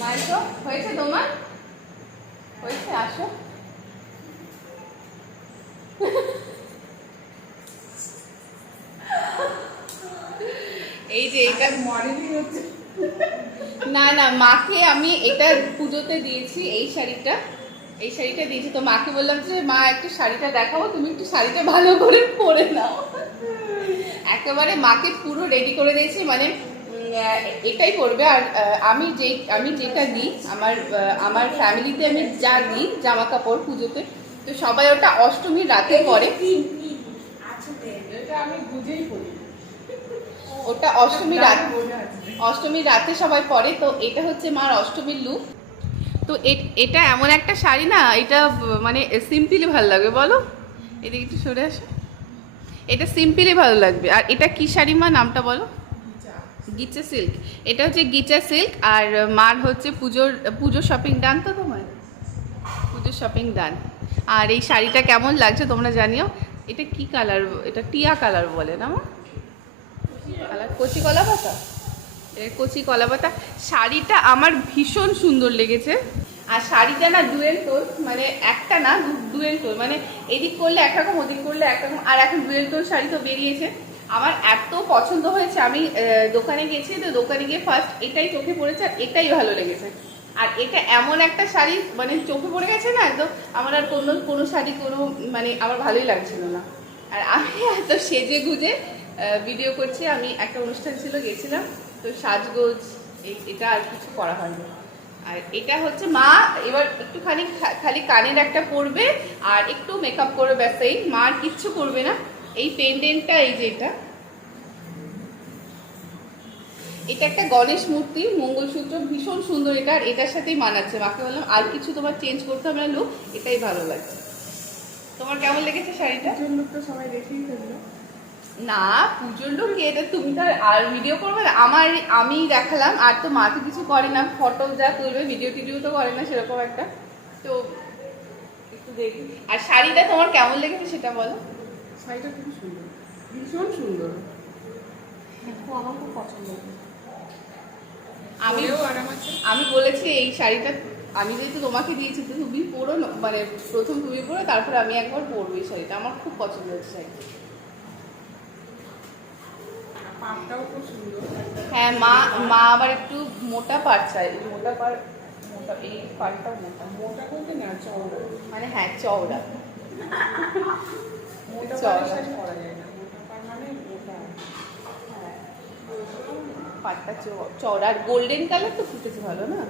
মাইশো হয়েছে তোমার? হয়েছে, আসো। এই যে এটা মডেলই হচ্ছে। না না, মাকে আমি এটা পুজোতে দিয়েছি, এই শাড়িটা দিয়েছি। তো মাকে বললাম যে মা একটু শাড়িটা দেখাবো, তুমি একটু শাড়িটা ভালো করে পরে নাও। একেবারে মাকে পুরো রেডি করে দিয়েছি, মানে এটাই করবে। আর আমি যেটা দিই আমার ফ্যামিলিতে, আমি যা দিই জামা কাপড় পুজোতে, তো সবাই ওটা অষ্টমীর রাতে পরে। এটা আমি বুঝেই পড়ি। ওটা অষ্টমীর রাতে সবাই পরে। তো এটা হচ্ছে মার অষ্টমীর লুক। তো এটা এমন একটা শাড়ি না, এটা মানে সিম্পলি ভালো লাগবে, বলো। এদিকে একটু সরে আসো। এটা সিম্পলি ভালো লাগবে। আর এটা কি শাড়ি মা, নামটা বলো? গিচা সিল্ক। এটা হচ্ছে গিচা সিল্ক। আর মার হচ্ছে পুজোর শপিং ডান তো তোমার? পুজোর শপিং ডান। আর এই শাড়িটা কেমন লাগছে তোমরা জানিও। এটা কি কালার? এটা টিয়া কালার বলে না মা? কালার কচি কলা পাতা। কচি কলা পাতা। শাড়িটা আমার ভীষণ সুন্দর লেগেছে। আর শাড়িটা না ডুয়েল টোন, মানে একটা না, ডুয়েল টোন, মানে এদিক করলে একরকম ওদিক করলে একরকম। আর এখন ডুয়েল টোন শাড়ি তো বেরিয়েছে, আমার এত পছন্দ হয়েছে। আমি দোকানে গেছি, তো দোকানে গিয়ে ফার্স্ট এটাই চোখে পড়েছে, আর এটাই ভালো লেগেছে। আর এটা এমন একটা শাড়ি, মানে চোখে পড়ে গেছে না একদম। আমার আর কোনো শাড়ি মানে আমার ভালোই লাগছিল না। আর আমি এত সেজে গুজে ভিডিও করছি। আমি একটা অনুষ্ঠান ছিল, গেছিলাম, তো সাজগোজ এটা আর কিছু করা হয়নি। আর এটা হচ্ছে মা এবার একটুখানি খালি কানের একটা পরবে আর একটু মেকআপ করবে, ব্যাস। এই মা আর কিচ্ছু করবে না। এই পেন্ডেন্টটা, এই যে এটা একটা গণেশ মূর্তি, মঙ্গলসূত্র, ভীষণ সুন্দর এটা। আর এটার সাথেই মানাচ্ছে। মাকে বললাম আর কিছু তোমার চেঞ্জ করতে হবে না, লুক এটাই ভালো লাগছে। তোমার কেমন লেগেছে শাড়িটা? লোকটা সবাই দেখেই ফেললো। না, পুজোর লোক এটা তুমি তো আর ভিডিও করবে না। আমি দেখালাম, আর তো মা তো কিছু করে না, ফটো যা তুলবে, ভিডিও টিডিও তো করে না সেরকম একটা। তো একটু দেখি। আর শাড়িটা তোমার কেমন লেগেছে সেটা বলো। শাড়িটা খুব সুন্দর, ভীষণ সুন্দর, আমার খুব পছন্দ হয়েছে। আমি বলেছি এই শাড়িটা আমি যেহেতু তোমাকে দিয়েছি, তো তুমি পরো, মানে প্রথম তুমি পরো, তারপরে আমি একবার পরবো। এই শাড়িটা আমার খুব পছন্দ হয়েছে শাড়িটা। পাটটাও খুব সুন্দর। হ্যাঁ, মা আবার একটু মোটা পাট চাই। মোটা এই পাটটা মোটা। মোটা বলতে না, চওড়া। মানে হ্যাঁ, চওড়া। মোটা চওড়া। পাটের শাড়ি পরা যায় না, মোটা পাট মানে মোটা। পাটটা চওড়া। আর গোল্ডেন কালার তো ফুটেছে ভালো না।